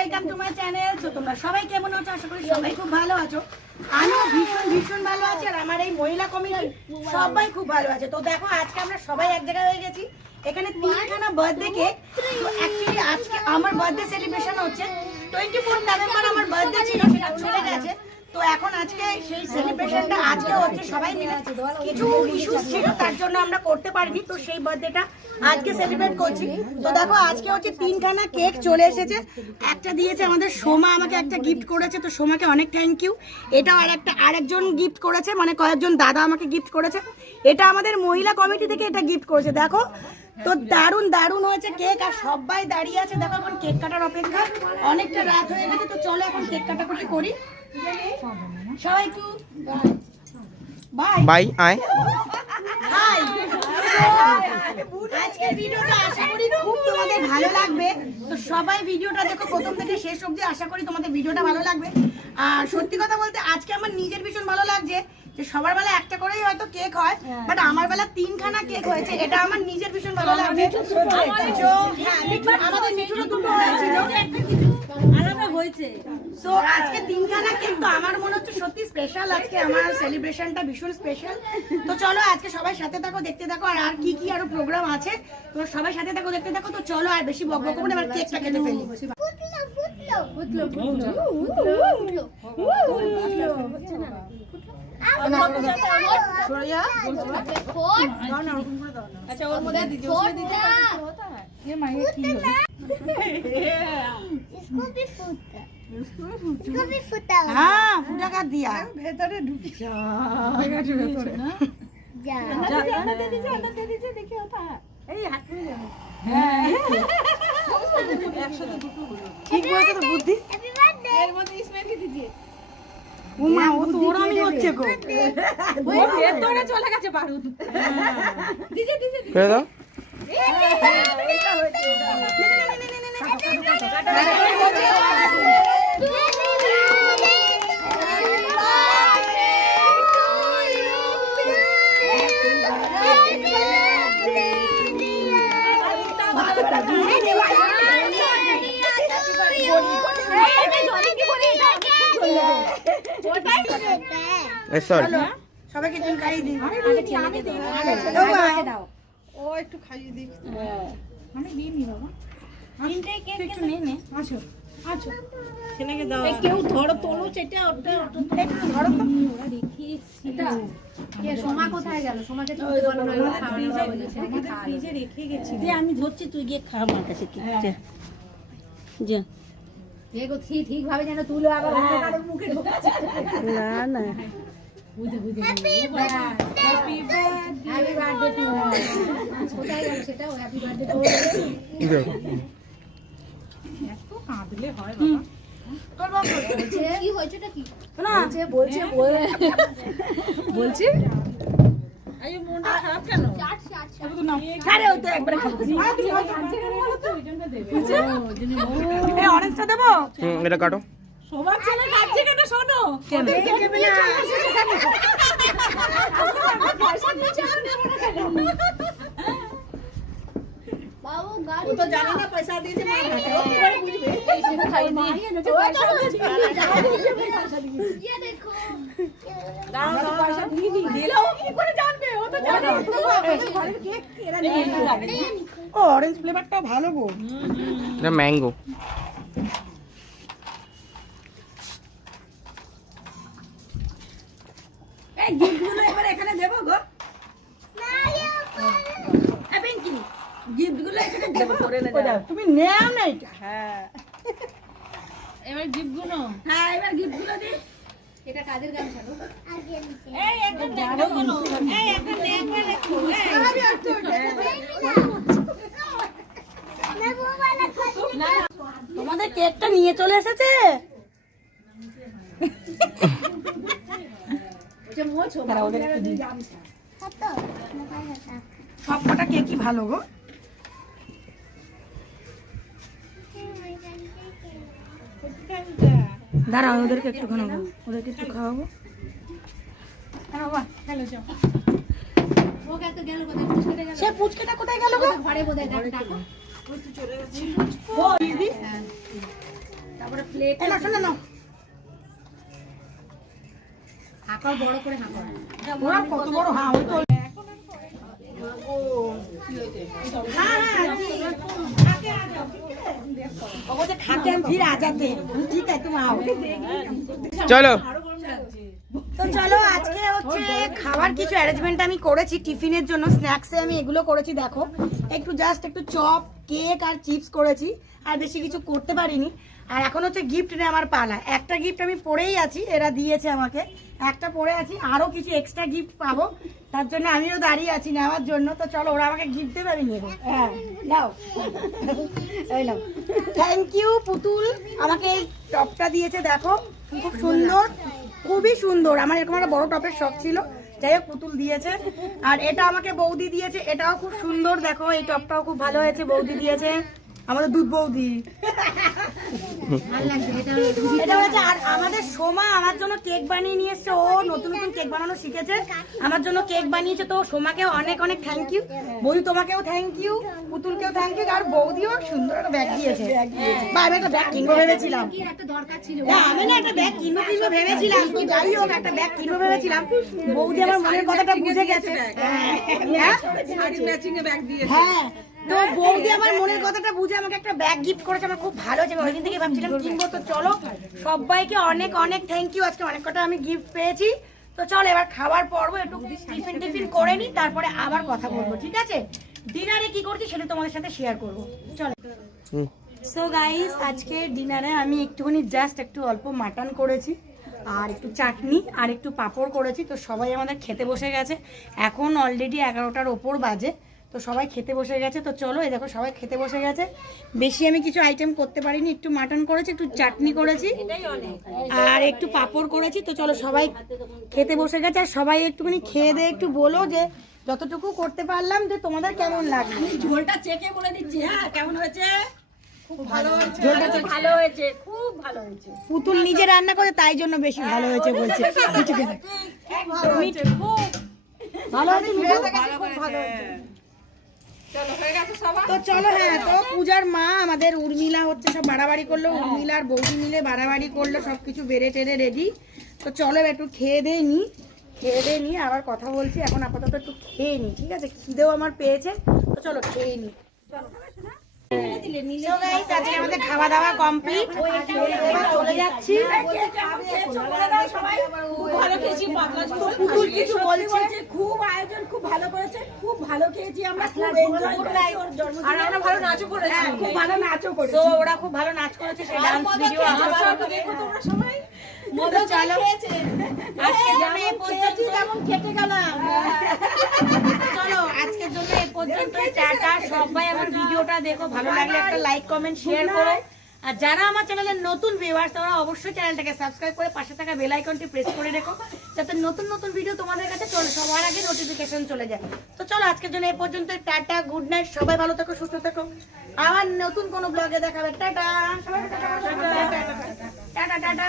Welcome to my channel. তো তোমরা সবাই কেমন আছো? আশা করি সবাই খুব ভালো আছো। আমিও ভীষণ ভালো আছি, আর আমার এই মহিলা কমিটি সবাই খুব ভালো আছে। তো দেখো আজকে আমরা সবাই এক জায়গায় হয়ে গেছি, এখানে 3খানা বার্থডে কেক। তো অ্যাকচুয়ালি আজকে আমার বার্থডে সেলিব্রেশন হচ্ছে। 24 নভেম্বর আমার বার্থডে ছিল, সেটা চলে গেছে। তো এখন আজকে সেই সেলিব্রেশনটা আজকে হচ্ছে, সবাই মিলে কিছু ইস্যুস ছিল তার জন্য আমরা করতে পারিনি। তো সেই বার্থডেটা আজকে সেলিব্রেট করছি। তো দেখো আজকে হচ্ছে 3খানা কেক চলে এসেছে। একটা দিয়েছে আমাদের সোমা, আমাকে একটা গিফট করেছে, তো সোমাকে অনেক থ্যাংক ইউ। এটাও আরেকজন গিফট করেছে, মানে কয়েকজন দাদা আমাকে গিফট করেছে। এটা আমাদের মহিলা কমিটি থেকে এটা গিফট করেছে। দেখো তো দারুণ হয়েছে কেক, আর সবাই দাঁড়িয়ে আছে দেখো এখন কেক কাটার অপেক্ষা। অনেকটা রাত হয়ে গেছে, তো চলো এখন কেক কাটাকুটি করি। সবাই একটু বাই আয় হাই। আজকের ভিডিওটা আশা করি খুব তোমাদের ভালো লাগবে। তো সবাই ভিডিওটা দেখো প্রথম থেকে শেষ অবধি, আশা করি তোমাদের ভিডিওটা ভালো লাগবে। আর সত্যি কথা বলতে আজকে আমার নিজের ভীষণ ভালো লাগছে যে সবার বেলা একটা করেই হয়তো কেক হয়, বাট আমার বেলা 3খানা কেক হয়েছে। এটা আমার নিজের ভীষণ ভালো লাগছে। আমাদের মিঠুরও দুটো হয়েছিল, আলাদা হয়েছে। সো আজকে 3খানা কেক, তো আমার মনে হচ্ছে সত্যি স্পেশাল। আজকে আমার সেলিব্রেশনটা ভীষণ স্পেশাল। তো চলো আজকে সবাই সাথে থাকো, দেখতে থাকো। আর কি কি আরো প্রোগ্রাম আছে, তো সবাই সাথে থাকো, দেখতে থাকো। তো চলো আর বেশি বকবক করবো না, এবার কেকটা খেতে ফেলি। হ্যাঁ ফুটা কাট দিয়া ভেতরে ঢুকি ভেতরে না ঠিক বলছো তো বুদ্ধি। উমা ও তো ওরমই হচ্ছে গো, ওই ভেতরে চলে গেছে বারুদ। দিদি দিদি করে দাও। সবাইকে তুমি খাইয়ে দিই। ও একটু খাইয়ে দিই। আমি দিইনি বাবা, একটু নে নে। আসো আচ্ছা ছেলেকে দাও। কেউ ধরো তোলো, সেটা ওটা একটু ধরো তো। এটা কে সোমা কোথায় গেল? সোমাকে তো বলো না, আমাদের ফ্রিজে রেখে গেছি। দে আমি ধরছি, তুই গিয়ে খা আমার কাছে। কি যা এগো ঠিক ভাবে যেন তুলো, আবার অন্য কারোর মুখে ঢোকাচ্ছে না না। বুঝে হ্যাপি বার্থডে টু কোথায় গেল সেটা? হ্যাপি বার্থডে টু এত কাঁদলে হয় বাবা? তোর বাবা বলছে কি হয়েছেটা কি না বলছে আই মনটা খারাপ কেন? তো না ছাড়ে ও তো একবার খাচ্ছি। ওইজন্য দেবে এই অরেঞ্জটা দেব। এটা কাটো। সবার ছেলে খাচ্ছে কেন? শোনো কেন দেবে না পয়সা নিচে বাবু গাড়ি ও তো জানে না পয়সা দিয়েছে মা হাতে, ও কি করে বুঝবে? এই সব খাই দিয়ে ये देखो দাও পয়সা দিয়ে দিলে ও কি করে জানবে? ও তো জানে ঘরের কেক এরা নিয়ে যাবে। ও অরেঞ্জ ফ্লেভারটা ভালো গো, এটা ম্যাঙ্গো। এই গিফটগুলো এবার এখানে দেব গো। না আপনি কি গিফটগুলো এখানে দেব করে না দাও। তুমি নেও না এটা। হ্যাঁ এবার গিফটগুলো, হ্যাঁ এবার গিফটগুলো দি। এটা কাজের গান ছাড়ো। এই একটা দেখো কোন, এই একটা দেখবে দেখো। আমি আর তো না তোমাদের কেকটা নিয়ে চলে এসেছে। সবকটা কেকই ভালো গো। দাঁড়াও ওদেরকে একটু খাওয়াবো, ওদেরকে একটু খাওয়াবো। সে পুচকেটা কোথায় গেল গো? ঘরে বোধহয় ডাকো। ওই তো চলে গেছে। ও দিদি না শোনো না হাঁকাও বড় করে হাঁকাও। ওরা কত বড় হ্যাঁ ওই তো চলো তো চলো আজকে হচ্ছে খাবার কিছু অ্যারেঞ্জমেন্ট আমি করেছি টিফিনের জন্য স্ন্যাক্সে আমি এগুলো করেছি দেখো একটু জাস্ট একটু চপ কেক আর চিপস করেছি আর বেশি কিছু করতে পারিনি আর এখন হচ্ছে গিফট নেওয়ার পালা একটা গিফট আমি পরেই আছি এরা দিয়েছে আমাকে একটা পরে আছি আরো কিছু এক্সট্রা গিফট পাবো তার জন্য আমিও দাঁড়িয়ে আছি নেওয়ার জন্য তো চলো ওরা আমাকে গিফট দেবে আমি নেবো হ্যাঁ নাও এই নাও থ্যাংক ইউ পুতুল আমাকে এই টপটা দিয়েছে দেখো খুব সুন্দর খুবই সুন্দর আমার এরকম একটা বড় টপের শখ ছিল যাই হোক পুতুল দিয়েছে আর এটা আমাকে বৌদি দিয়েছে এটাও খুব সুন্দর দেখো এই টপটাও খুব ভালো হয়েছে বৌদি দিয়েছে আমাদের দুধ বৌদি এটা হচ্ছে আর আমাদের সোমা আমার জন্য কেক বানিয়ে নিয়ে এসছে ও নতুন নতুন কেক বানানো শিখেছে আমার জন্য কেক বানিয়েছে তো সোমাকেও অনেক অনেক থ্যাংক ইউ বৌদি তোমাকেও থ্যাংক ইউ পুতুলকেও থ্যাংক ইউ আর বৌদিও সুন্দর একটা ব্যাগ দিয়েছে বা আমি একটা ব্যাগ কিনবো ভেবেছিলাম আমি না একটা ব্যাগ কিনবো ভেবেছিলাম তো যাই হোক একটা ব্যাগ কিনবো ভেবেছিলাম বৌদি আমার মনের কথাটা বুঝে গেছে হ্যাঁ তো বৌদি আমার মনের কথাটা বুঝে আমাকে একটা ব্যাগ গিফট করেছে আমার খুব ভালো হয়েছে ওই দিন থেকে ভাবছিলাম কিনবো তো চলো সবাইকে অনেক অনেক থ্যাংক ইউ আজকে অনেক কটা আমি গিফট পেয়েছি তো চলো এবার খাবার পর্ব একটু টিফিন করে নি তারপরে আবার কথা বলবো ঠিক আছে ডিনারে কি করছি সেটা তোমাদের সাথে শেয়ার করবো চলো সো গাইস আজকে ডিনারে আমি একটুখানি জাস্ট একটু অল্প মাটন করেছি আর একটু চাটনি আর একটু পাঁপড় করেছি তো সবাই আমাদের খেতে বসে গেছে এখন অলরেডি 11টার ওপর বাজে তো সবাই খেতে বসে গেছে তো চলো এই দেখো সবাই খেতে বসে গেছে বেশি আমি কিছু আইটেম করতে পারিনি একটু মাটন করেছি একটু চাটনি করেছি আর একটু পাঁপড় করেছি তো চলো সবাই খেতে বসে গেছে আর সবাই একটুখানি খেয়ে দিয়ে একটু বলো যে যতটুকু করতে পারলাম যে তোমাদের কেমন লাগছে আমি ঝোলটা চেকে বলে দিচ্ছি হ্যাঁ কেমন হয়েছে পুতুল নিজে রান্না করে তাই জন্য বেশি ভালো হয়েছে বলছে ভালো হয়েছে তো চলো হ্যাঁ তো পূজার মা আমাদের উর্মিলা হচ্ছে সব বাড়াবাড়ি করলো উর্মিলা আর বৌদি মিলে বাড়াবাড়ি করলো সবকিছু বেড়ে টেড়ে রেডি তো চলো একটু খেয়ে দিয়ে নি আবার কথা বলছি এখন আপাতত একটু খেয়ে নি ঠিক আছে খিদেও আমার পেয়েছে তো চলো খেয়ে নি আমাদের খাওয়া দাওয়া কমপ্লিট চলে যাচ্ছি খুব আয়োজন খুব ভালো করেছে খুব ভালো খেয়েছি আমরা খুব এনজয় করেছি আর আমরা ভালো নাচও করেছি খুব ভালো নাচও করেছি তো ওরা খুব ভালো নাচ করেছে সেই ডান্স ভিডিও দেখো তোমরা সবাই মজা চলো আজকের জন্য এই পর্যন্ত কেমন খেতে গেলাম চলো আজকের জন্য এই পর্যন্ত টাটা সবাই আমার ভিডিওটা দেখো ভালো লাগলে একটা লাইক কমেন্ট শেয়ার করো আর যারা আমার চ্যানেলের নতুন ভিউয়ার্স তারা অবশ্যই চ্যানেলটাকে সাবস্ক্রাইব করে পাশে থাকা বেল আইকনটি প্রেস করে রেখো যাতে নতুন নতুন ভিডিও তোমাদের কাছে চলে সবার আগে নোটিফিকেশন চলে যায় তো চলো আজকের জন্য এই পর্যন্ত টাটা গুড নাইট সবাই ভালো থেকো সুস্থ থেকো আবার নতুন কোনো ব্লগে দেখাবে টাটা টাটা টাটা